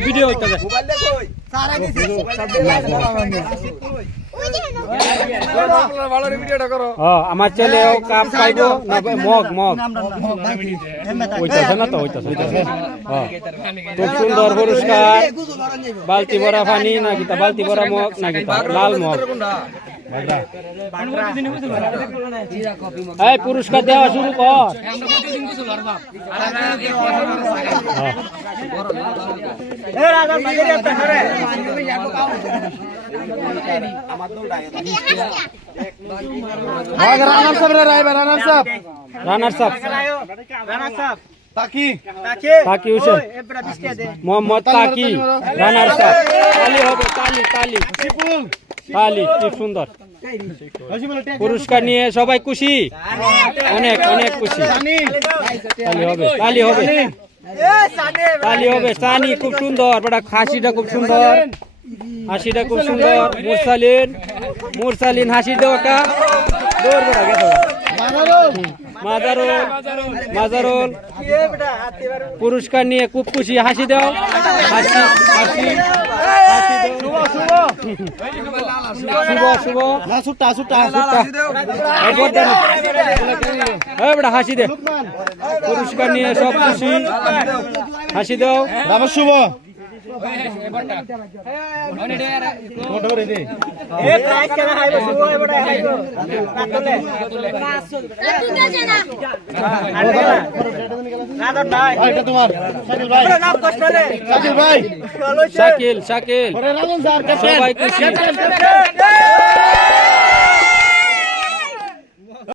video আমার ছেলে cup পাইব মগ মগ হইতাছে না তো হইতাছে খুব সুন্দর পুরস্কার বালতি ভরা পানি না গীতা বালতি ভরা মগ না গীতা লাল মগ এই পুরস্কার দেওয়া শুরু কর মোহাম্মদ তাকি রানার সাহেব তালি হবে তালি তালি তালি খুব সুন্দর পুরস্কার নিয়ে সবাই খুশি অনেক অনেক খুশি তালি হবে তালি হবে তালি হবে সানি খুব সুন্দর বড় হাসিটা খুব সুন্দর হাসিটা খুব সুন্দর মুরসালিন হাসি দেওয়াটা দৌড় বড় গেছে মাজারুল পুরস্কার নিয়ে খুব খুশি হাসি দাও হাসি হাসি শুভ হাসি দে পুরস্কার নিয়ে সব খুশি হাসি দাও শুভ শাকিল সবাই খুশি